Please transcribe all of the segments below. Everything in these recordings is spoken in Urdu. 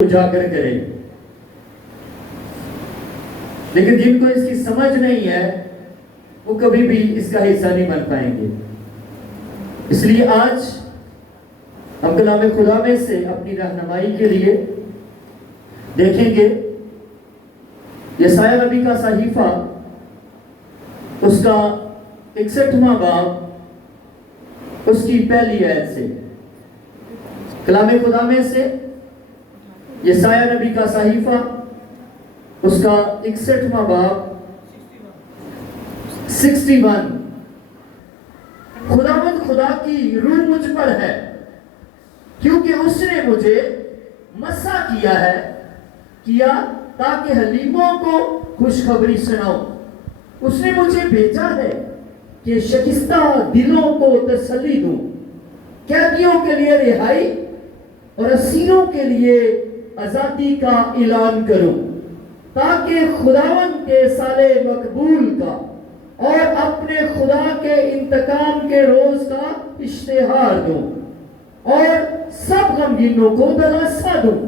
اجاگر کرے، لیکن جن کو اس کی سمجھ نہیں ہے وہ کبھی بھی اس کا حصہ نہیں بن پائیں گے۔ اس لیے آج ہم کلام خدا میں سے اپنی رہنمائی کے لیے دیکھیں گے یسایہ نبی کا صحیفہ، اس کا 61واں باب، اس کی پہلی آیت سے۔ کلام خدا میں سے یسایہ نبی کا صحیفہ، اس کا 61واں باب 61۔ خداوند خدا کی روح مجھ پر ہے، کیونکہ اس نے مجھے مسح کیا تاکہ حلیموں کو خوشخبری سناؤں۔ اس نے مجھے بھیجا ہے کہ شکستہ دلوں کو تسلی دوں، قیدیوں کے لیے رہائی اور اسیروں کے لیے آزادی کا اعلان کروں، تاکہ خداوند کے سال مقبول کا اور اپنے خدا کے انتقام کے روز کا اشتہار دوں، اور سب غمگینوں کو دلاسا دوں۔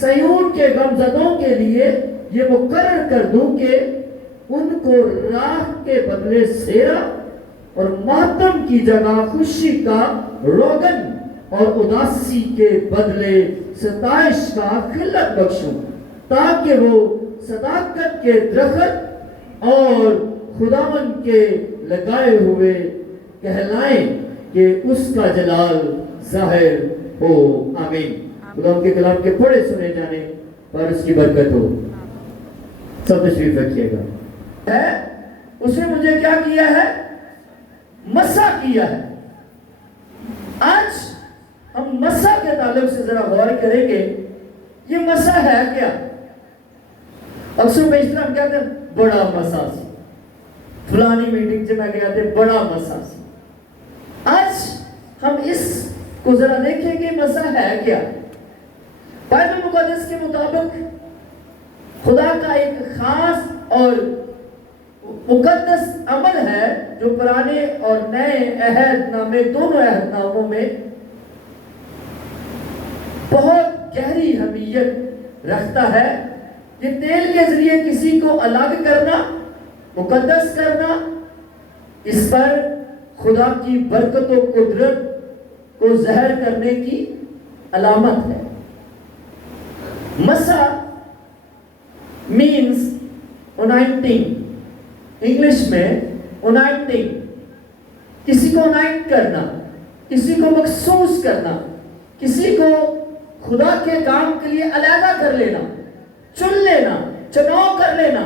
صہیون کے غمزدوں کے لیے یہ مقرر کر دوں کہ ان کو راہ کے بدلے سیرا اور ماتم کی جگہ خوشی کا روغن اور اداسی کے بدلے ستائش کا خلت بخشوں، تاکہ وہ صداقت کے درخت اور خداوند کے لگائے ہوئے کہلائیں کہ اس کا جلال ظاہر ہو۔ آمین۔ خدا کے کلام کے پڑھے سنے جانے پر اس کی برکت ہو۔ سب تشریف رکھیے گا۔ اس نے مجھے کیا کیا ہے؟ مسح کیا ہے۔ آج ہم مسح کے تعلق سے ذرا غور کریں گے، یہ مسح ہے کیا؟ اکثر بیشتر ہم کہتے ہیں بڑا مسح سی، فلانی میٹنگ سے میں گیا تھے، بڑا مسح سی۔ آج ہم اس کو ذرا دیکھیں گے مسح ہے کیا؟ بائبل مقدس کے مطابق خدا کا ایک خاص اور مقدس عمل ہے جو پرانے اور نئے عہد نامے، دونوں عہد ناموں میں بہت گہری اہمیت رکھتا ہے۔ یہ تیل کے ذریعے کسی کو الگ کرنا، مقدس کرنا، اس پر خدا کی برکت و قدرت کو ظاہر کرنے کی علامت ہے۔ مسح means anointing، انگلش میں anointing، کسی کو anoint کرنا، کسی کو مخصوص کرنا، کسی کو خدا کے کام کے لیے علیحدہ کر لینا، چن لینا، چناؤ کر لینا،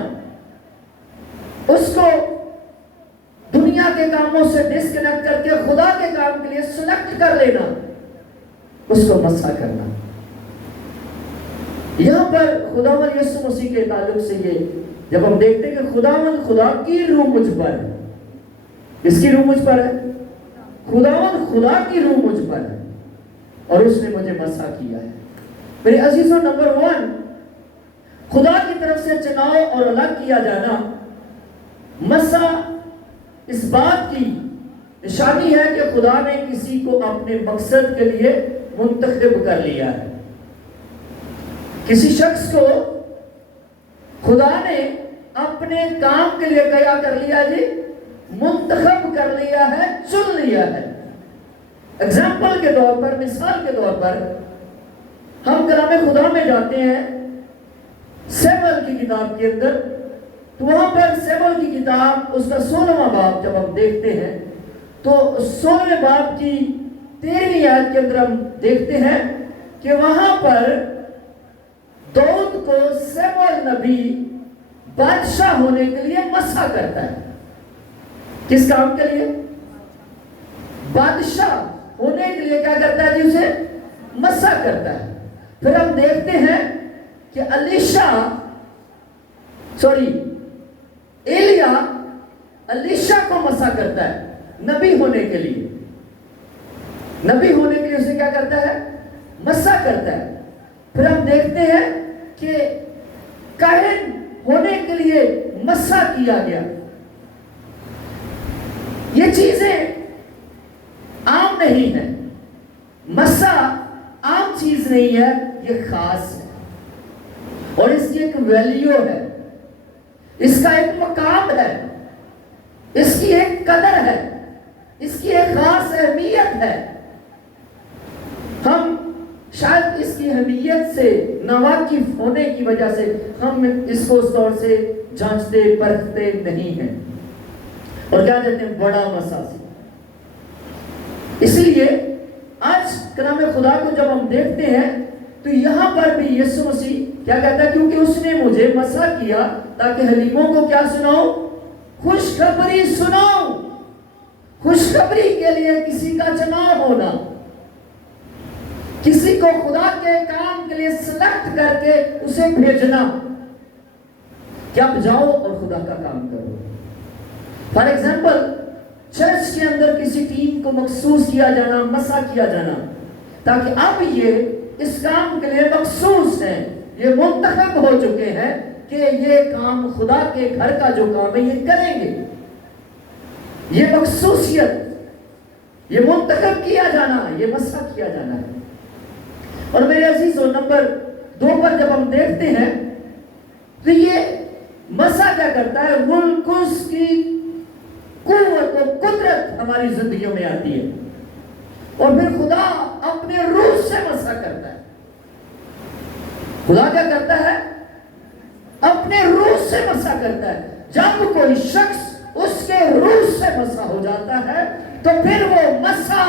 اس کو دنیا کے کاموں سے ڈسکنیکٹ کر کے خدا کے کام کے لیے سلیکٹ کر لینا، اس کو مسح کرنا۔ یہاں پر خداوند یسوع مسیح کے تعلق سے یہ جب ہم دیکھتے ہیں کہ خداوند خدا کی روح مجھ پر ہے، کس کی روح مجھ پر ہے؟ خداوند خدا کی روح مجھ پر ہے اور اس نے مجھے مسح کیا ہے۔ میرے عزیزوں، نمبر 1، خدا کی طرف سے چناؤ اور الگ کیا جانا، مسح اس بات کی نشانی ہے کہ خدا نے کسی کو اپنے مقصد کے لیے منتخب کر لیا ہے۔ کسی شخص کو خدا نے اپنے کام کے لیے کیا کر لیا جی؟ منتخب کر لیا ہے، چن لیا ہے۔ اگزامپل کے طور پر، مثال کے طور پر، ہم کلام خدا میں جاتے ہیں سیموئیل کی کتاب کے اندر، تو وہاں پر سیموئیل کی کتاب اس کا 16واں باب جب ہم دیکھتے ہیں تو 16ویں باب کی 13ویں آیت کے اندر ہم دیکھتے ہیں کہ وہاں پر داؤد کو سیموئیل نبی بادشاہ ہونے کے لیے مسح کرتا ہے۔ کس کام کے لیے؟ بادشاہ ہونے کے لیے کیا کرتا ہے جی؟ اسے مسح کرتا ہے۔ پھر ہم دیکھتے ہیں کہ ایلیا الیشا کو مسح کرتا ہے نبی ہونے کے لیے۔ نبی ہونے کے لیے اسے کیا کرتا ہے؟ مسح کرتا ہے۔ پھر ہم دیکھتے ہیں کہ کاہن ہونے کے لیے مسح کیا گیا۔ یہ چیزیں عام نہیں ہیں، مسح عام چیز نہیں ہے، یہ خاص ہے۔ اور اس کی ایک ویلیو ہے، اس کا ایک مقام ہے، اس کی ایک قدر ہے، اس کی ایک خاص اہمیت ہے۔ ہم شاید اس کی اہمیت سے ناواقف ہونے کی وجہ سے ہم اس کو اس طور سے جانچتے پرکھتے نہیں ہیں، اور کیا کہتے ہیں بڑا مساس۔ اس لیے آج کلام خدا کو جب ہم دیکھتے ہیں تو یہاں پر بھی یسوع مسیح کیا کہتا ہے، کیونکہ اس نے مجھے مسا کیا تاکہ حلیموں کو کیا سناؤں، خوشخبری سناؤں۔ خوشخبری کے لیے کسی کا چناؤ ہونا، کسی کو خدا کے کام کے لیے سلیکٹ کر کے اسے بھیجنا کہ آپ جاؤ اور خدا کا کام کرو۔ فار ایگزامپل چرچ کے اندر کسی ٹیم کو مخصوص کیا جانا، مسا کیا جانا، تاکہ اب یہ اس کام کے لیے مخصوص ہیں، یہ منتخب ہو چکے ہیں کہ یہ کام خدا کے گھر کا جو کام ہے یہ کریں گے۔ یہ مخصوصیت، یہ منتخب کیا جانا، یہ مسا کیا جانا ہے۔ اور میرے عزیزو، نمبر 2 پر جب ہم دیکھتے ہیں تو یہ مسا کیا کرتا ہے، ملکوس کی قوت و قدرت ہماری زندگیوں میں آتی ہے، اور پھر خدا اپنے روح سے مسا کرتا ہے۔ خدا کیا کرتا ہے، اپنے روح سے مسا کرتا ہے۔ جب کوئی شخص اس کے روح سے مسا ہو جاتا ہے تو پھر وہ مسا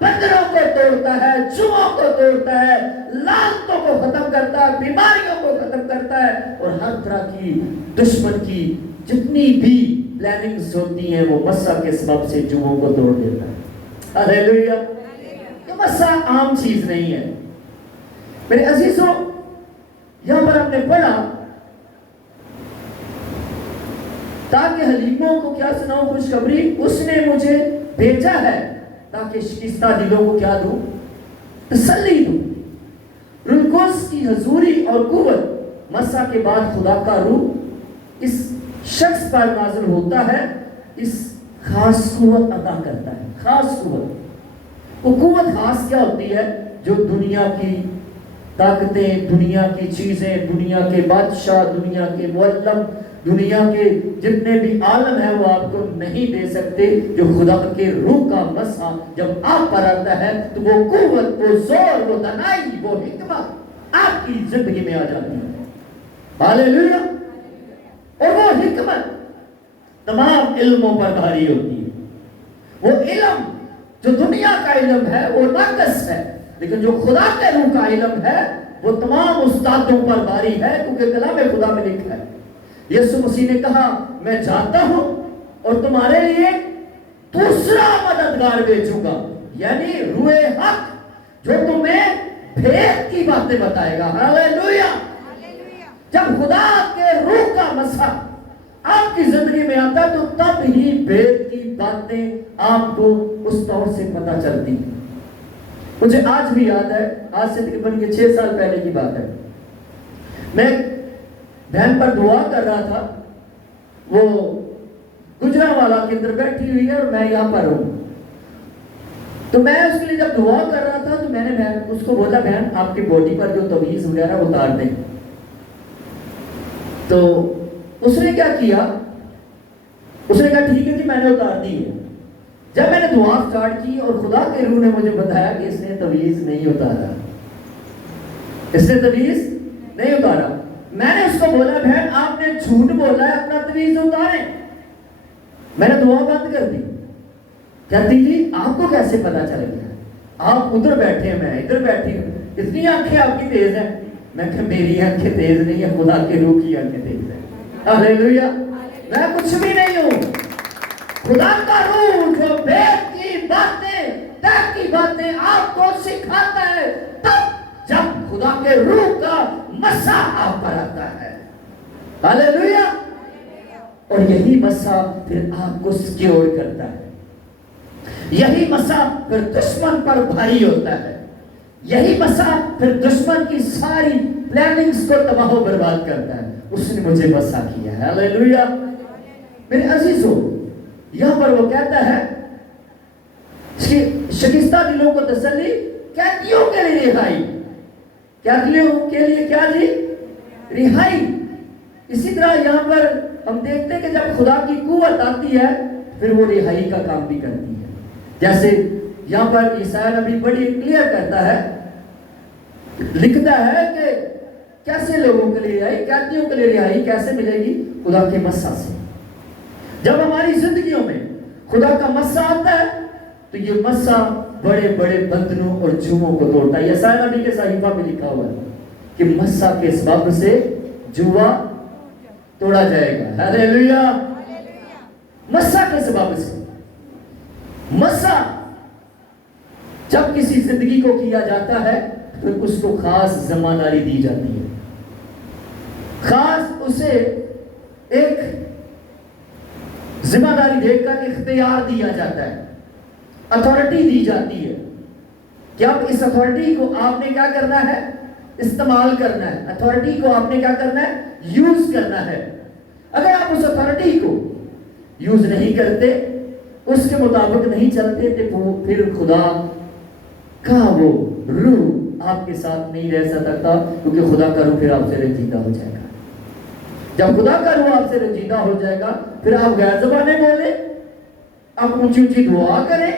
بندروں کو توڑتا ہے، جوؤں کو توڑتا ہے، لعنتوں کو ختم کرتا ہے، بیماریوں کو ختم کرتا ہے، اور ہر طرح کی دشمن کی جتنی بھی پلاننگز ہوتی ہیں وہ مسا کے سبب سے جوؤں کو توڑ دیتا ہے۔ ہاللیلویا۔ یہ مسا عام چیز نہیں ہے میرے عزیزوں۔ یہاں پر ہم نے پڑھا تاکہ حلیموں کو کیا سناؤں خوشخبری، اس نے مجھے بھیجا ہے تاکہ شکستہ دلوں کو کیا دوں، تسلی دوں۔ روح القدس کی حضوری اور قوت مسا کے بعد خدا کا روح اس شخص پر نازل ہوتا ہے، اس خاص قوت عطا کرتا ہے۔ خاص قوت، وہ قوت خاص کیا ہوتی ہے، جو دنیا کی طاقتیں، دنیا کی چیزیں، دنیا کے بادشاہ، دنیا کے معلم، دنیا کے جتنے بھی عالم ہیں وہ آپ کو نہیں دے سکتے۔ جو خدا کے روح کا مسا جب آپ پر آتا ہے تو وہ قوت، وہ زور، وہ دانائی، وہ حکمت آپ کی زندگی میں آ جاتی ہے۔ ہاللیلویا۔ اور وہ حکمت تمام علموں پر بھاری ہوتی ہے۔ وہ علم جو دنیا کا علم ہے وہ ناقص ہے، لیکن جو خدا کے روح کا علم ہے وہ تمام استادوں پر بھاری ہے، کیونکہ کلام خدا میں لکھا ہے، یسوع مسیح نے کہا میں جاتا ہوں اور تمہارے لیے دوسرا مددگار بھیجوں گا، یعنی روح حق جو تمہیں بھید کی باتیں بتائے گا۔ ہاللیلویا۔ جب خدا کے روح کا مسا آپ کی زندگی میں آتا ہے تو تب ہی بھید کی باتیں آپ کو اس طور سے پتہ چلتی ہیں۔ مجھے آج بھی یاد ہے، آج سے تقریباً 6 سال پہلے کی بات ہے، میں بہن پر دعا کر رہا تھا، وہ گجرانوالہ کے اندر بیٹھی ہوئی ہے اور میں یہاں پر ہوں، تو میں اس کے لیے جب دعا کر رہا تھا تو میں نے اس کو بولا بہن آپ کی باڈی پر جو تویز وغیرہ اتار دیں۔ تو اس نے کیا کیا، اس نے کہا ٹھیک ہے جی میں نے اتار دی ہے۔ جب میں نے دعا سٹارٹ کی اور خدا کے روح نے مجھے بتایا کہ اس نے تویز نہیں اتارا، اس نے تویز نہیں اتارا، میں نے اس کو بولا بہن آپ نے جھوٹ بولا ہے، اپنا تویز اتاریں۔ میں نے دعا بند کر دی۔ کہتی جی آپ کو کیسے پتا چل گیا، آپ ادھر بیٹھے ہیں میں ادھر بیٹھی ہوں، اتنی آنکھیں آپ کی تیز ہیں۔ میں کہ میری آنکھیں تیز نہیں ہے، خدا کے روح کی آنکھیں تیز ہیں۔ ہاللیلویا۔ میں کچھ بھی نہیں ہوں، خدا کا روح جو بھید کی باتیں، طے کی باتیں آپ کو سکھاتا ہے، تب جب خدا کے روح کا مسا آپ پر آتا ہے۔ ہاللیلویا۔ اور یہی مسا پھر آپ کو سکیور کرتا ہے، یہی مسا پھر دشمن پر بھاری ہوتا ہے، یہی مسا پھر دشمن کی ساری پلاننگز کو تباہ و برباد کرتا ہے۔ اس نے مجھے مسا کیا ہے۔ ہاللیلویا۔ میرے عزیزو، یہاں پر وہ کہتا ہے شکستہ دلوں کو تسلی، قیدیوں کے لیے رہائی، قیدیوں کے لیے کیا جی، رہائی. اسی طرح یہاں پر ہم دیکھتے ہیں کہ جب خدا کی قوت آتی ہے پھر وہ رہائی کا کام بھی کرتی ہے. جیسے یہاں پر عیسائی نبی بڑی کلیئر کرتا ہے، لکھتا ہے کہ کیسے لوگوں کے لیے رہائی، قیدیوں کے لیے رہائی کیسے ملے گی؟ خدا کے مسا سے. جب ہماری زندگیوں میں خدا کا مسا آتا ہے تو یہ مسا بڑے بڑے بندنوں اور جوؤں کو توڑتا ہے. عیسائی نبی کے صحیفہ میں لکھا ہوا ہے کہ مسا کے سبب سے جوا توڑا جائے گا. ہاللیلویا. مسا کے سبب سے. مسا جب کسی زندگی کو کیا جاتا ہے پھر اس کو خاص ذمہ داری دی جاتی ہے، خاص اسے ایک ذمہ داری دے کر اختیار دیا جاتا ہے، اتھارٹی دی جاتی ہے کہ اب اس اتھارٹی کو آپ نے کیا کرنا ہے؟ استعمال کرنا ہے. اتھارٹی کو آپ نے کیا کرنا ہے؟ یوز کرنا ہے. اگر آپ اس اتھارٹی کو یوز نہیں کرتے، اس کے مطابق نہیں چلتے تو پھر خدا کا وہ روح آپ کے ساتھ نہیں رہ سکتا، کیونکہ خدا کا روح پھر آپ سے رنجیدہ ہو جائے گا. جب خدا کا روح آپ سے رنجیدہ ہو جائے گا پھر آپ غیر زبانیں بولیں، آپ اونچی اونچی دعا کریں،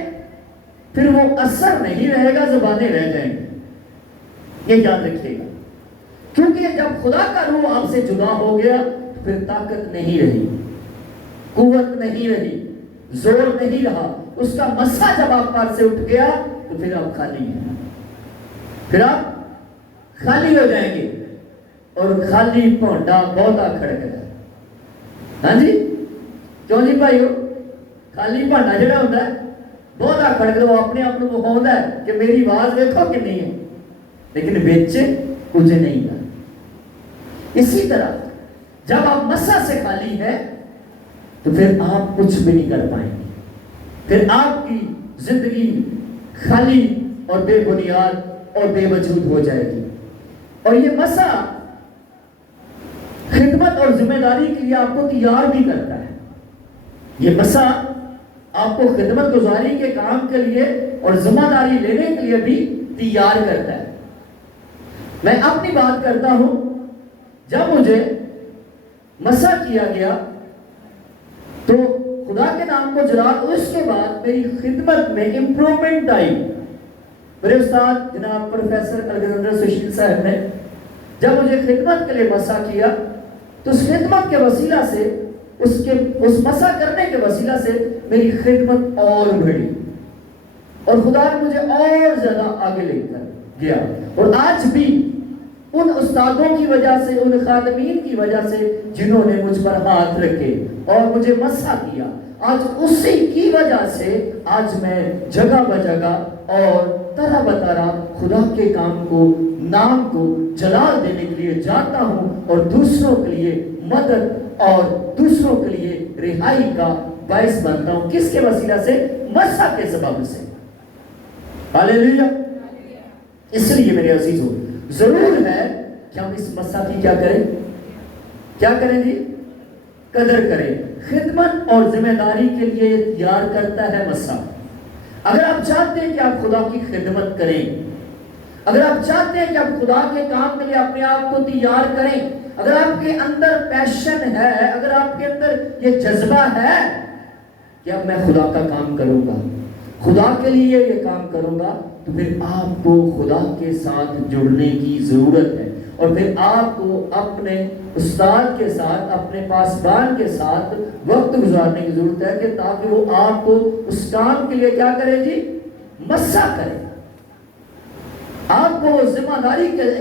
پھر وہ اثر نہیں رہے گا، زبانیں رہ جائیں گی. یہ یاد رکھیے گا، کیونکہ جب خدا کا روح آپ سے جدا ہو گیا پھر طاقت نہیں رہی، قوت نہیں رہی، زور نہیں رہا. اس کا مسا جب آپ پر سے اٹھ گیا تو پھر آپ خالی ہیں، پھر آپ خالی ہو جائیں گے. اور خالی پونڈا بہتا کھڑک ہے. ہاں جی کیوں جی بھائیو؟ خالی پانڈا جڑا ہوتا ہے بہتا کھڑک وہ اپنے آپ کو بخاؤں ہے کہ میری آواز دیکھو کہ نہیں ہے، لیکن بیچے کچھ نہیں ہے. اسی طرح جب آپ مسا سے خالی ہیں تو پھر آپ کچھ بھی نہیں کر پائیں گے. پھر آپ کی زندگی خالی اور بے بنیاد اور بے وجود ہو جائے گی. اور یہ مسا خدمت اور ذمہ داری کے لیے آپ کو تیار بھی کرتا ہے. یہ مسا آپ کو خدمت گزاری کے کام کے لیے اور ذمہ داری لینے کے لیے بھی تیار کرتا ہے. میں اپنی بات کرتا ہوں، جب مجھے مسا کیا گیا تو خدا کے نام کو جلا، اس کے بعد میری خدمت میں امپرومنٹ آئی. میرے استاد جناب پروفیسر الیگزینڈر سشیل صاحب نے جب مجھے خدمت کے لیے مسا کیا تو اس خدمت کے وسیلہ سے اس مسا کرنے کے وسیلہ سے میری خدمت اور بڑھی اور خدا نے مجھے اور زیادہ آگے لے کر گیا. اور آج بھی ان استادوں کی وجہ سے، ان خادمین کی وجہ سے جنہوں نے مجھ پر ہاتھ رکھے اور مجھے مسا کیا، آج اسی کی وجہ سے آج میں جگہ بجگہ اور طرح بطرح خدا کے کام کو، نام کو جلال دینے کے لیے جاتا ہوں اور دوسروں کے لیے مدد اور دوسروں کے لیے رہائی کا باعث بنتا ہوں. کس کے وسیلہ سے؟ مسا کے سبب سے. ہاللیلویا. اس لیے میرے عزیزوں ضرور ہے کہ ہم اس مسا کی کیا کریں؟ کیا کریں جی؟ قدر کریں. خدمت اور ذمہ داری کے لیے تیار کرتا ہے مسا. اگر آپ چاہتے ہیں کہ آپ خدا کی خدمت کریں، اگر آپ چاہتے ہیں کہ آپ خدا کے کام کے لیے اپنے آپ کو تیار کریں، اگر آپ کے اندر پیشن ہے، اگر آپ کے اندر یہ جذبہ ہے کہ اب میں خدا کا کام کروں گا، خدا کے لیے یہ کام کروں گا، تو پھر آپ کو خدا کے ساتھ جڑنے کی ضرورت ہے. اور پھر آپ کو اپنے استاد کے ساتھ، اپنے پاسبان کے ساتھ وقت گزارنے کی ضرورت ہے کہ تاکہ وہ آپ کو اس کام کے لیے کیا کرے جی؟ مسا کرے. آپ کو ذمہ داری کے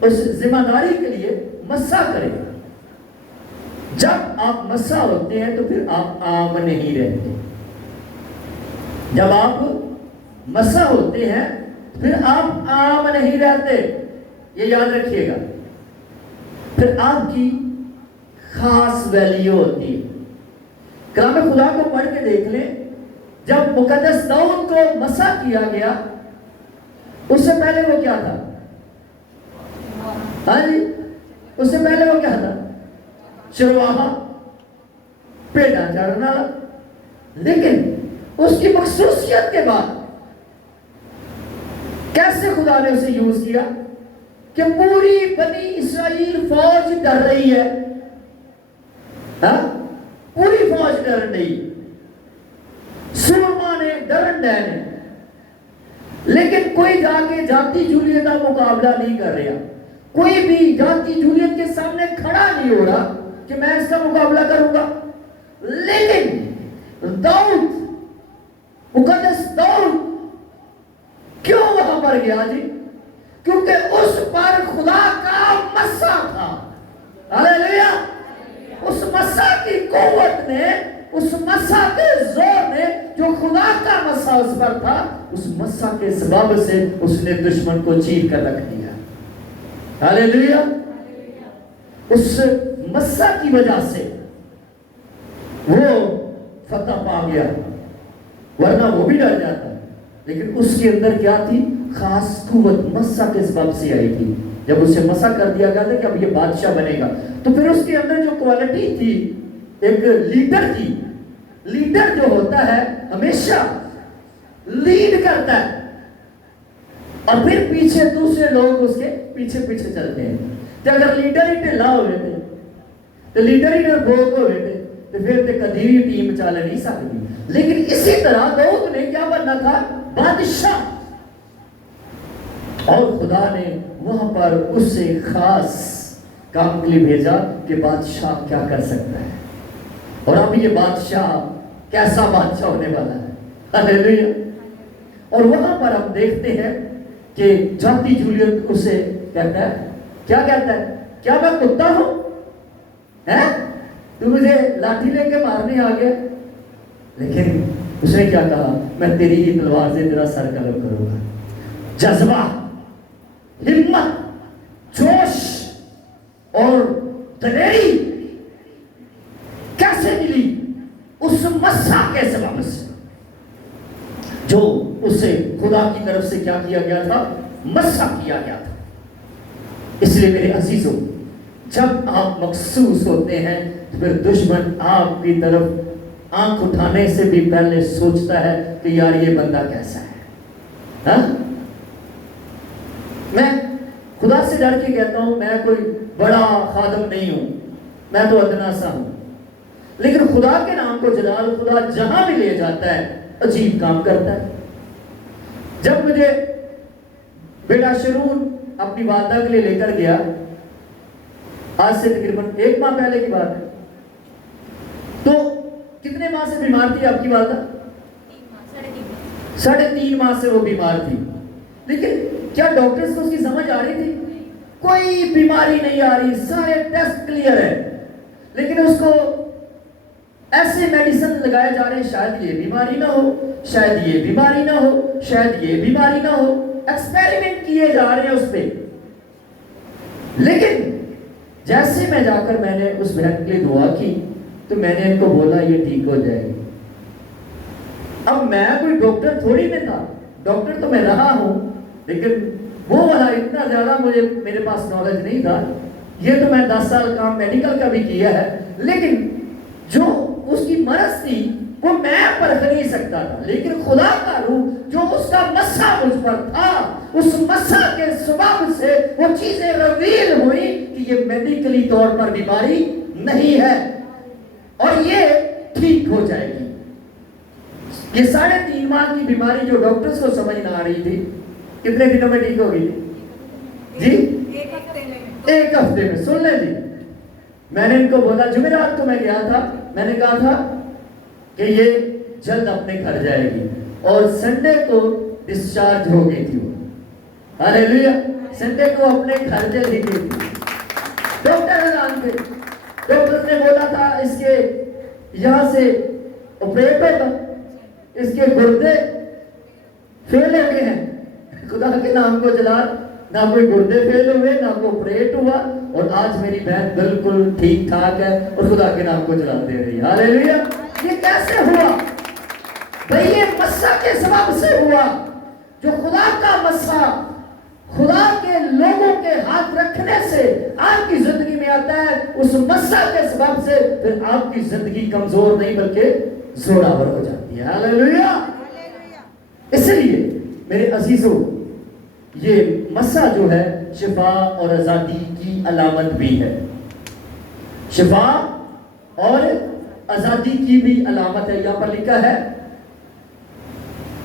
اس ذمہ داری کے لیے مسا کرے. جب آپ مسا ہوتے ہیں تو پھر آپ عام نہیں رہتے. جب آپ مسا ہوتے ہیں پھر آپ عام نہیں رہتے. یہ یاد رکھیے گا. پھر آپ کی خاص ویلیو ہوتی ہے. کلام خدا کو پڑھ کے دیکھ لیں. جب مقدس داؤد کو مسا کیا گیا اس سے پہلے وہ کیا تھا؟ ہاں جی، اس سے پہلے وہ کیا تھا؟ چرواہا، پیڑا چارنے والا. لیکن اس کی مخصوصیت کے بعد کیسے خدا نے اسے یوز کیا؟ کہ پوری بنی اسرائیل فوج ڈر رہی ہے، ہاں پوری فوج ڈر رہی، سورما نے ڈرن ڈین، لیکن کوئی جا کے جاتی جولیت کا مقابلہ نہیں کر رہا، کوئی بھی جاتی جولیت کے سامنے کھڑا نہیں ہو رہا کہ میں اس کا مقابلہ کروں گا. لیکن داؤد، مقدس داؤد کیوں وہاں پر گیا جی؟ کیونکہ اس پر خدا کا مسا تھا. ہاللیلویا. اس مسا کی قوت نے، اس مسا کے زور نے، جو خدا کا مسا اس پر تھا، اس مسا کے سبب سے اس نے دشمن کو چیر کر رکھ دیا. ہاللیلویا. اس مسا کی وجہ سے وہ فتح پا گیا، ورنہ وہ بھی ڈر جاتا. لیکن اس کے اندر کیا تھی؟ خاص قوت مسا کے سبب سے آئی تھی. جب اسے مسا کر دیا گیا تھا کہ اب یہ بادشاہ بنے گا، تو پھر اس کے اندر جو کوالٹی تھی، ایک لیڈر کی. لیڈر جو ہوتا ہے ہمیشہ لیڈ کرتا ہے، اور پھر پیچھے دوسرے لوگ اس کے پیچھے پیچھے چلتے ہیں. تو اگر لیڈر ہی ڈھلا ہوئے تھے، تو لیڈر ہی ڈرپوک ہوئے تھے، تو پھر تو کبھی بھی ٹیم چل نہیں سکتی. لیکن اسی طرح داؤد نے کیا بننا تھا؟ بادشاہ. اور خدا نے وہاں پر اس سے خاص کام کے لیے بھیجا کہ بادشاہ کیا کر سکتا ہے. اور اب یہ بادشاہ کیسا بادشاہ ہونے والا ہے. ہاللیلویا. اور وہاں پر ہم دیکھتے ہیں کہ جاتی جولیت اسے کہتا ہے، کیا کہتا ہے؟ کیا میں کتا ہوں؟ تو مجھے لاٹھی لے کے مارنے آ گیا؟ لیکن اس نے کیا کہا؟ میں تیری ہی تلوار سے تیرا سر قلم کروں گا. جذبہ، ہمت، جوش اور دلیری کیسے ملی؟ اس مسا کے سبب سے جو اسے خدا کی طرف سے کیا کیا گیا تھا؟ مسا کیا گیا تھا. اس لیے میرے عزیزوں، جب آپ مخصوص ہوتے ہیں تو پھر دشمن آپ کی طرف آنکھ اٹھانے سے بھی پہلے سوچتا ہے کہ یار یہ بندہ کیسا ہے. ہاں، میں خدا سے ڈر کے کہتا ہوں میں کوئی بڑا خادم نہیں ہوں، میں تو ادنا سا ہوں. لیکن خدا کے نام کو جلال خدا جہاں بھی لے جاتا ہے عجیب کام کرتا ہے. جب مجھے بیٹا شرون اپنی والدہ کے لیے لے کر گیا، آج سے تقریباً 1 ماہ پہلے کی بات ہے، تو کتنے ماہ سے بیمار تھی آپ کی والدہ؟ 3.5 ماہ سے وہ بیمار تھی. لیکن کیا ڈاکٹرز کو اس کی سمجھ آ رہی تھی؟ کوئی بیماری نہیں آ رہی، سارے ٹیسٹ کلیئر ہے، لیکن اس کو ایسے میڈیسن لگائے جا رہے ہیں، شاید یہ بیماری نہ ہو، شاید یہ بیماری نہ ہو، شاید یہ بیماری نہ ہو. ایکسپیریمنٹ کیے جا رہے ہیں اس پہ. لیکن جیسے میں جا کر میں نے اس بہن کے لیے دعا کی تو میں نے ان کو بولا یہ ٹھیک ہو جائے گی. اب میں کوئی ڈاکٹر تھوڑی میں تھا، ڈاکٹر تو میں رہا ہوں، لیکن وہ والا اتنا زیادہ میرے پاس نالج نہیں تھا. یہ تو میں 10 سال کام میڈیکل کا بھی کیا ہے، لیکن جو اس کی مرض تھی وہ میں پرکھ نہیں سکتا تھا. لیکن خدا کا روح جو اس کا مسا مجھ پر تھا، اس مسا کے سبب سے وہ چیزیں ریویل ہوئی کہ یہ میڈیکلی طور پر بیماری نہیں ہے اور یہ ٹھیک ہو جائے گی. یہ 3.5 ماہ کی بیماری جو ڈاکٹرز کو سمجھ نہ آ رہی تھی، کتنے دنوں میں ٹھیک ہوگی جی؟ 1 ہفتے میں. سن لیں جی، میں نے ان کو بولا، جمعرات کو میں گیا تھا، میں نے کہا تھا کہ یہ جلد اپنے گھر جائے گی، اور سنڈے کو ڈسچارج ہو گئی تھی وہ. ہاللیلویا. سنڈے کو اپنے گھر جلد ہی گئی تھی. ڈاکٹر اعلان تھے، ڈاکٹر نے بولا تھا اس کے یہاں سے آپریٹ ہوگا، اس کے گردے فیل ہو گئے ہیں. خدا کے نام کو جلال، نہ کوئی گردے فیل ہوئے، نہ کوئی آپریٹ ہوا، اور آج میری بہن بالکل ٹھیک ٹھاک ہے اور خدا کے نام کو جلال دے رہی ہے. ہاللیلویا. یہ کیسے ہوا بھئی؟ یہ مسا کے سبب سے ہوا. جو خدا کا مسا خدا کے لوگوں کے ہاتھ رکھنے سے آپ کی زندگی میں آتا ہے، اس مسا کے سبب سے پھر آپ کی زندگی کمزور نہیں بلکہ زوراور ہو جاتی ہے. ہاللیلویا. اس لیے میرے عزیزوں، یہ مسا جو ہے شفا اور آزادی کی علامت بھی ہے. شفا اور آزادی کی بھی علامت ہے. یہاں پر لکھا ہے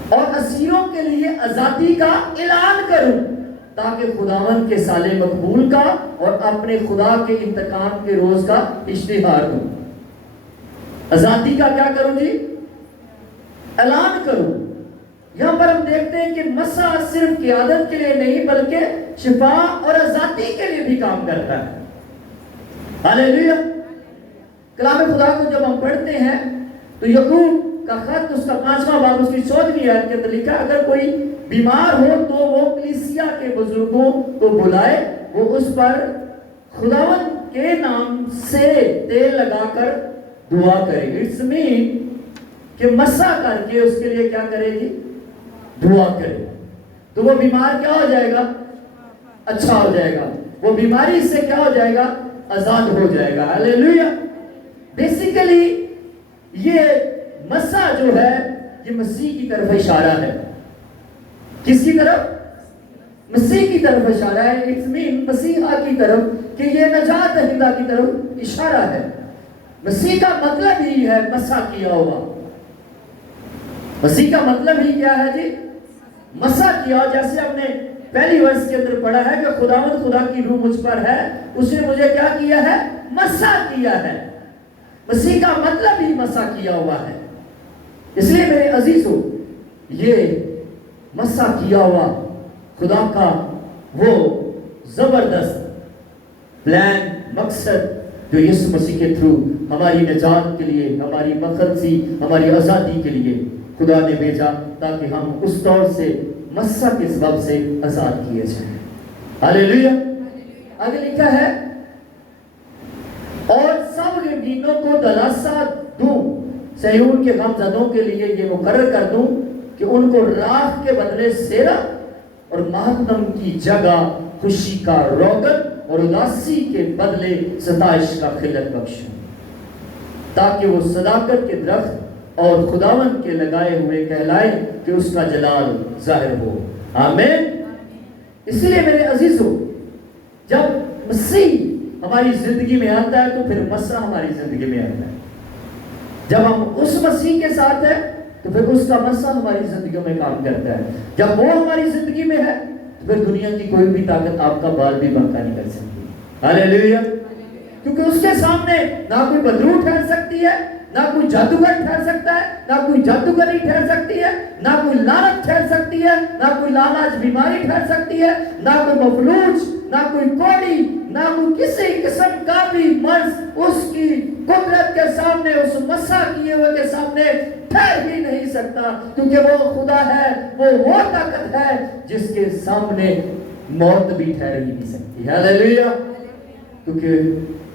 اور اسیروں کے لیے آزادی کا اعلان کروں تاکہ خداوند کے سال مقبول کا اور اپنے خدا کے انتقام کے روز کا اشتہار دوں. آزادی کا کیا کروں جی؟ اعلان کروں. یہاں پر ہم دیکھتے ہیں کہ مسیح صرف قیادت کے لیے نہیں بلکہ شفا اور آزادی کے لیے بھی کام کرتا ہے. ہاللیلویا. کلام خدا کو جب ہم پڑھتے ہیں تو یعقوب کا خط اس کا 5واں باب اس کی 14ویں آیت کے اندر لکھا اگر کوئی بیمار ہو تو وہ کلیسیا کے بزرگوں کو بلائے, وہ اس پر خداوند کے نام سے تیل لگا کر دعا کرے. اٹس مین کہ مسا کر کے اس کے لیے کیا کرے گی؟ دعا کرے. تو وہ بیمار کیا ہو جائے گا؟ اچھا ہو جائے گا. وہ بیماری سے کیا ہو جائے گا؟ آزاد ہو جائے گا. ہاللیلویا. بیسیکلی یہ مسا جو ہے یہ مسیح کی طرف اشارہ ہے. کس کی طرف؟ مسیح کی طرف اشارہ ہے. اٹس مین مسیحا کی طرف, کہ یہ نجات دہندہ کی طرف اشارہ ہے. مسیح کا مطلب ہی ہے مسا کیا ہوا. مسیح کا مطلب ہی کیا ہے جی؟ مسا کیا. جیسے ہم نے پہلی ورس کے اندر پڑھا ہے کہ خداوند خدا کی روح مجھ پر ہے, اس نے مجھے کیا کیا ہے؟ مسا کیا ہے. مسیح کا مطلب ہی مسا کیا ہوا ہے. اس لیے میرے عزیزو یہ مسا کیا ہوا خدا کا وہ زبردست پلان, مقصد جو یسوع مسیح کے تھرو ہماری نجات کے لیے, ہماری مخلصی, ہماری آزادی کے لیے خدا نے بھیجا تاکہ ہم اس دور سے مسا کے سبب سے آزاد کیے جائیں. ہاللیلویا. آگے لکھا ہے اور سب غمگینوں کو دلاسا دوں, صہیون کے غمزدوں کے لیے یہ مقرر کر دوں کہ ان کو راح کے بدلے سیرا اور ماتم کی جگہ خوشی کا روغن اور اداسی کے بدلے ستائش کا خلت بخشوں, تاکہ وہ صداقت کے درخت اور خداوند کے لگائے ہوئے کہلائے کہ اس کا جلال ظاہر ہو. آمین. اس لیے میرے عزیزو جب مسیح ہماری زندگی میں آتا ہے تو پھر مسا ہماری زندگی میں آتا ہے. جب ہم اس مسیح کے ساتھ ہیں تو پھر اس کا مسا ہماری زندگیوں میں کام کرتا ہے. جب وہ ہماری زندگی میں ہے تو پھر دنیا کی کوئی بھی طاقت آپ کا بال بھی بنکا نہیں کر سکتی. ہاللیلویا. کیونکہ اس کے سامنے نہ کوئی بدرو ٹھہر سکتی ہے, نہ کوئی جادوگر ٹھہر سکتا ہے, نہ کوئی جادوگری ٹھہر سکتی ہے, نہ کوئی لعنت ٹھہر سکتی ہے, نہ کوئی لالچ بیماری ٹھہر سکتی ہے, نہ کوئی مفلوج, نہ کوئی کوڑی, نہ کوئی کسی قسم کا بھی مرض اس کی قدرت کے سامنے, اس مسا کیے ہوئے کے سامنے ٹھہر ہی نہیں سکتا. کیونکہ وہ خدا ہے, وہ طاقت ہے جس کے سامنے موت بھی ٹھہر ہی نہیں سکتی. ہاللیلویا. کیونکہ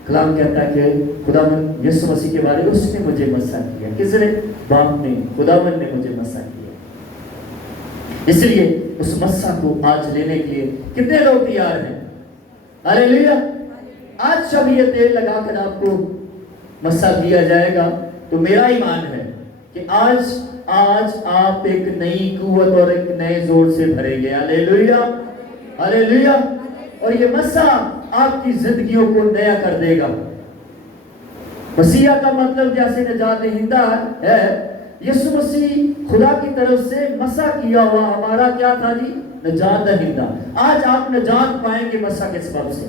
کلام کہتا ہے کہ خداوند یسوع مسیح کے بارے میں اس نے مجھے مسا کیا. کس نے؟ باپ نے, خداوند نے مجھے مسا کیا. اس لیے اس مسا کو آج لینے کے لیے کتنے لوگ تیار ہیں؟ ہاللیلویا. آج جب یہ تیل لگا کر آپ کو مسا دیا جائے گا تو میرا ایمان ہے کہ آج آپ ایک نئی قوت اور ایک نئے زور سے بھریں گے. ہاللیلویا. ہاللیلویا. اور یہ مسا آپ کی زندگیوں کو نیا کر دے گا. مسیح کا مطلب جیسے نجات دہندہ ہے, یسوع مسیح خدا کی طرف سے مسا کیا ہوا ہمارا کیا تھا جی؟ نجات دہندہ. آج آپ نجات پائیں گے مسا کے سبب سے.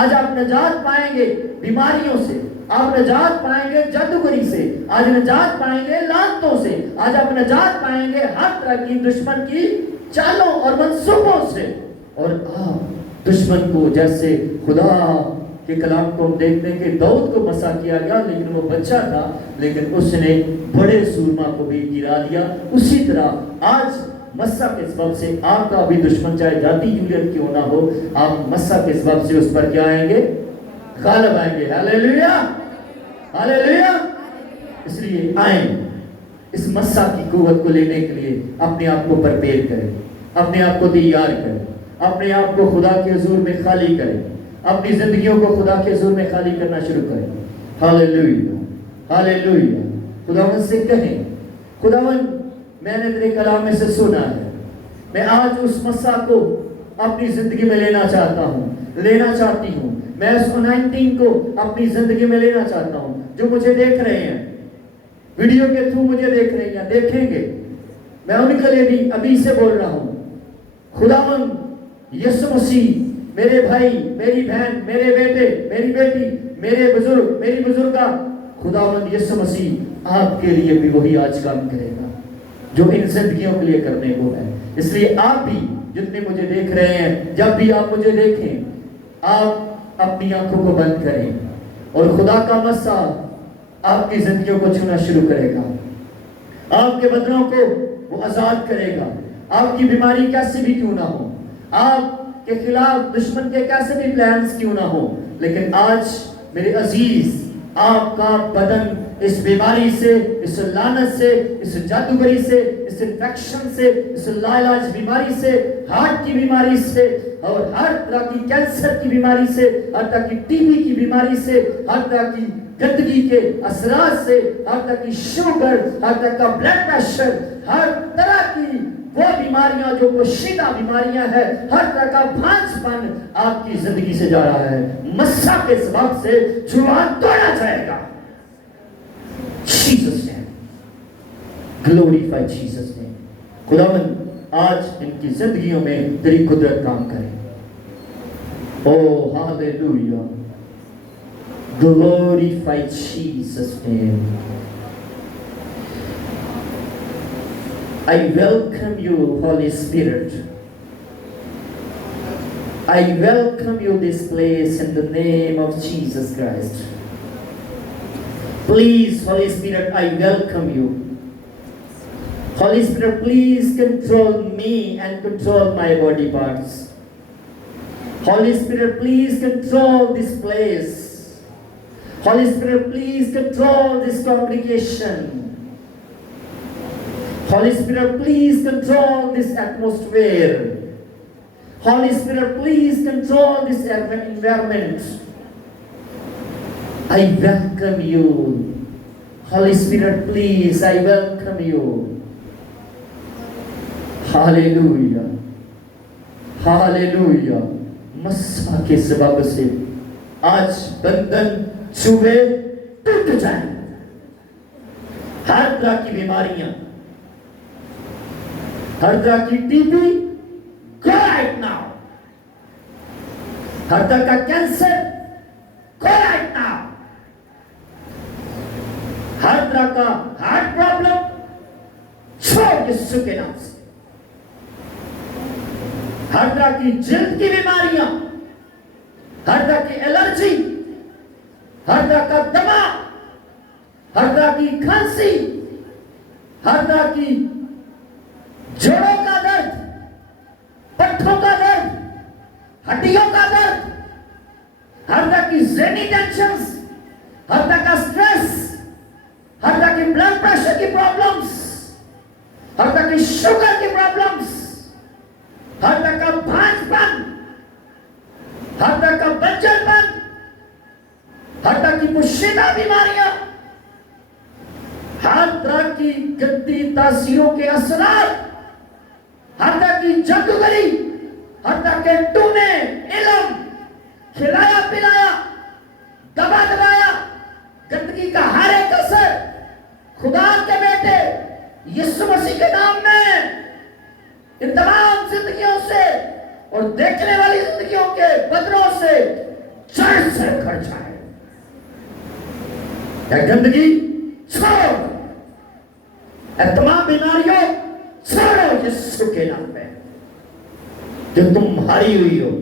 آج آپ نجات پائیں گے بیماریوں سے, آپ نجات پائیں گے جادوگری سے, آج نجات پائیں گے لعنتوں سے, آج آپ نجات پائیں گے ہر طرح کی دشمن کی چالوں اور منصوبوں سے. اور آپ دشمن کو, جیسے خدا کے کلام کو ہم دیکھتے ہیں کہ داؤد کو مسا کیا گیا لیکن وہ بچہ تھا, لیکن اس نے بڑے سورما کو بھی گرا دیا. اسی طرح آج مسا کے سبب سے آپ کا بھی دشمن چاہے جاتی جولیت کیوں نہ ہو, آپ مسا کے سبب سے اس پر کیا آئیں گے؟ غالب آئیں گے. ہاللیلویا. ہاللیلویا. اس لیے آئیں, اس مسا کی قوت کو لینے کے لیے اپنے آپ کو پرپیئر کریں, اپنے آپ کو تیار کریں, اپنے آپ کو خدا کے حضور میں خالی کریں, اپنی زندگیوں کو خدا کے حضور میں خالی کرنا شروع کریں. ہاللیلویا. ہاللیلویا. خداوند سے کہیں, خداوند میں نے تیرے کلام میں سے سنا ہے, میں آج اس مسا کو اپنی زندگی میں لینا چاہتا ہوں، لینا چاہتی ہوں۔ میں اس انائنٹنگ کو اپنی زندگی میں لینا چاہتا ہوں۔ جو مجھے دیکھ رہے ہیں، ویڈیو کے تھرو مجھے دیکھ رہے ہیں، دیکھیں گے، میں ان کے لیے بھی ابھی سے بول رہا ہوں، خداوند یسوع مسیح، میرے بھائی، میری بہن، میرے بیٹے، میری بیٹی، میرے بزرگ، میری بزرگہ، خداوند یسوع مسیح آپ کے لیے بھی وہی آج کام کرے گا جو ان زندگیوں کے لیے کرنے کو ہے۔ اس لیے آپ بھی جتنے مجھے دیکھ رہے ہیں، جب بھی آپ مجھے دیکھیں، آپ اپنی آنکھوں کو بند کریں اور خدا کا مسا آپ کی زندگیوں کو چھونا شروع کرے گا۔ آپ کے بدنوں کو وہ آزاد کرے گا۔ آپ کی بیماری کیسے بھی کیوں نہ ہو، آپ کے خلاف دشمن کے کیسے بھی پلانز کیوں نہ ہو، لیکن آج میرے عزیز آپ کا بدن اس بیماری سے، اس لعنت سے، اس جادوگری سے، اس انفیکشن سے، اس لا علاج بیماری سے، ہارٹ کی بیماری سے، اور ہر طرح کی کینسر کی بیماری سے، ہر طرح کی ٹی بی کی بیماری سے، ہر طرح کی گندگی کے اثرات سے، ہر طرح کی شوگر، ہر طرح کا بلڈ پریشر، ہر طرح کی وہ بیماریاں جو پوشیدہ بیماریاں ہیں، ہر طرح کا بھانس پن آپ کی زندگی سے جا رہا ہے، مسا کے سبب سے جوان توڑا جائے گا۔ Jesus name, glorify Jesus name۔ خداوند آج ان کی زندگیوں میں تیری قدرت کام کرے۔ Oh hallelujah, glorify Jesus name۔ I welcome you, Holy Spirit. I welcome you this place in the name of Jesus Christ. Please, Holy Spirit, I welcome you. Holy Spirit, please control me and control my body parts. Holy Spirit, please control this place. Holy Spirit, please control this congregation. Holy Spirit, please control this atmosphere. Holy Spirit, please control this environment. I welcome you. Holy Spirit, please, I welcome you. Hallelujah. Hallelujah. مسا کے سبب سے آج بندن چوبے ٹوٹ جائیں۔ ہر طرح کی بیماریاں، ہر طرح کی T B, go right now۔ ہر طرح کا کینسر، go right now۔ ہر طرح کا ہارٹ پرابلم چھوڑ یسوع کے نام سے۔ ہر طرح کی جلد کی بیماریاں، ہر طرح کی الرجی، ہر طرح کا دما، ہر طرح کی کھانسی، ہر طرح کی جوڑوں کا درد، پٹھوں کا درد، ہڈیوں کا درد، ہر طرح کی ذہنی ٹینشنز، ہر طرح کا سٹریس، ہر طرح کی بلڈ پریشر کی پرابلمز، ہر طرح کی شوگر کی پرابلمز، ہر طرح کا بھانس پن، ہر طرح کا بنجر پن، ہر طرح کی پوشیدہ بیماریاں، ہر طرح کی گندی تاثیروں کے اثرات، ہر طرح کی جادوگری، ہر طرح کے ٹونے، علم، کھلایا پلایا، دبا دبایا، گندگی کا ہر ایک اثر خدا کے بیٹے یسوع مسیح کے نام میں ان تمام زندگیوں سے اور دیکھنے والی زندگیوں کے بدنوں سے جڑ سے اکھڑ جائے۔ اے گندگی چھوڑ، اے تمام بیماریوں چھوڑو یسوع کے نام میں جو تم ہاری ہوئی ہو۔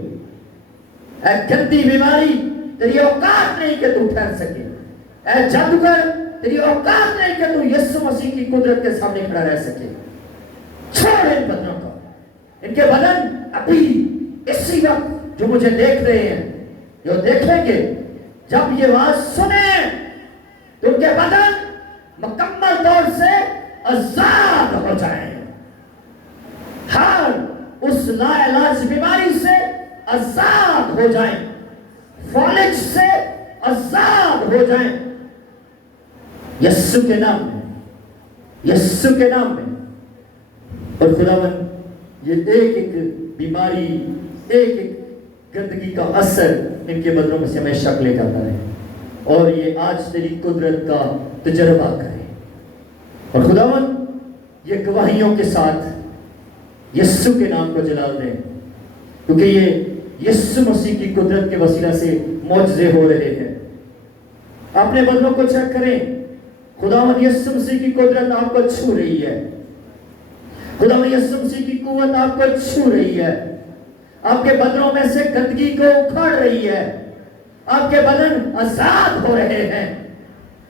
اے گندی بیماری، تیری اوقات نہیں کہ تو پھیل سکے۔ اے جادوگر، تیری اوقات نہیں کہ تو یسوع مسیح کی قدرت کے سامنے کھڑا رہ سکے۔ چھوڑ ان بدنوں کو، ان کے بدن ابھی اسی وقت جو مجھے دیکھ رہے ہیں، جو دیکھیں گے، جب یہ آواز سنیں تو ان کے بدن مکمل طور سے آزاد ہو جائیں، ہر اس لا علاج بیماری سے آزاد ہو جائیں، فالج سے آزاد ہو جائیں، یسوع کے نام میں، یسوع کے نام میں۔ اور خداوند یہ ایک ایک بیماری ایک ایک گندگی کا اثر ان کے بدنوں میں سے ہمیشہ لے جاتا رہے، اور یہ آج تیری قدرت کا تجربہ کرے، اور خداوند یہ گواہیوں کے ساتھ یسوع کے نام کو جلال دیں، کیونکہ یہ یسوع مسیح کی قدرت کے وسیلہ سے معجزے ہو رہے ہیں۔ اپنے بدنوں کو چیک کریں، خداوند یسوع مسیح کی قدرت آپ کو چھو رہی ہے، خداوند یسوع مسیح کی قوت آپ کو چھو رہی ہے، آپ کے بدنوں میں سے گندگی کو اکھاڑ رہی ہے، آپ کے بدن آزاد ہو رہے ہیں،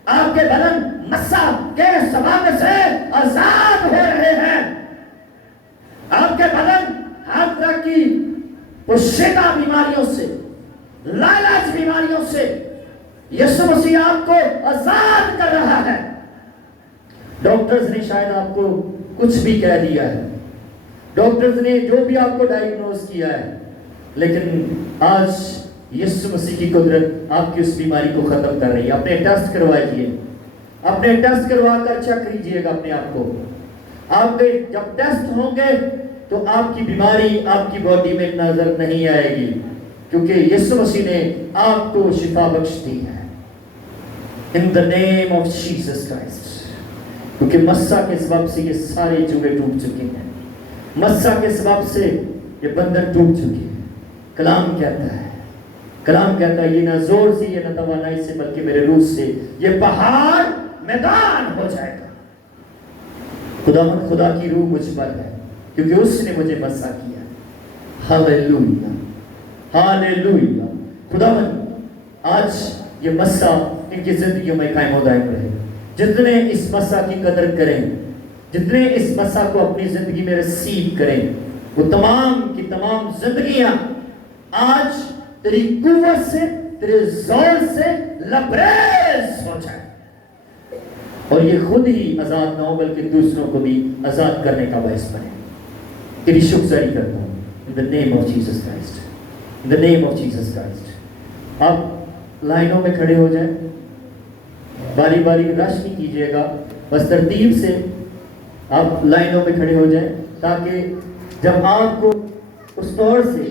آپ کے بدن مسا کے سبب سے آزاد ہو رہے ہیں، آپ کے بدن ہر طرح کی پوشیدہ بیماریوں سے، لاعلاج بیماریوں سے یسوع مسیح آپ کو آزاد کر رہا ہے۔ ڈاکٹرز نے شاید آپ کو کچھ بھی کہہ دیا ہے، ڈاکٹرز نے جو بھی آپ کو ڈائیگنوز کیا ہے، لیکن آج یسوع مسیح کی قدرت آپ کی اس بیماری کو ختم کر رہی ہے۔ اپنے ٹیسٹ کروائیے، اپنے ٹیسٹ کروا کر چیک کیجئے گا اپنے آپ کو۔ آپ کے جب ٹیسٹ ہوں گے تو آپ کی بیماری آپ کی باڈی میں نظر نہیں آئے گی، کیونکہ یسوع مسیح نے آپ کو شفا بخش دی ہے۔ In the name of Jesus Christ، کیونکہ مسا کے سبب سے یہ سارے جوڑے ٹوٹ چکے ہیں، مسا کے سبب سے یہ بندھن ٹوٹ چکے ہیں۔ کلام کہتا ہے یہ نہ زور سے، یہ نہ توانائی سے، بلکہ میرے روح سے یہ پہاڑ میدان ہو جائے گا۔ خدا کی روح مجھ پر ہے، کیونکہ اس نے مجھے مسا کیا۔ ہاللیلویہ، ہاللیلویہ۔ خداوند آج یہ مسا ان کی زندگیوں میں قائم و دائم رہے۔ جتنے اس مسا کی قدر کریں، جتنے اس مسا کو اپنی زندگی میں رسیو کریں، وہ تمام کی تمام زندگیاں آج تیری قوت سے، تیرے زور سے لبریز ہو جائیں، اور یہ خود ہی آزاد نہ ہو بلکہ دوسروں کو بھی آزاد کرنے کا باعث بنے۔ تیری شکرگزاری کرتا ہوں in the name of Jesus Christ، in the name of Jesus Christ۔ آپ لائنوں میں کھڑے ہو جائیں، باری باری رش نہیں کیجیے گا، بس ترتیب سے آپ لائنوں میں کھڑے ہو جائیں، تاکہ جب آپ کو اس طور سے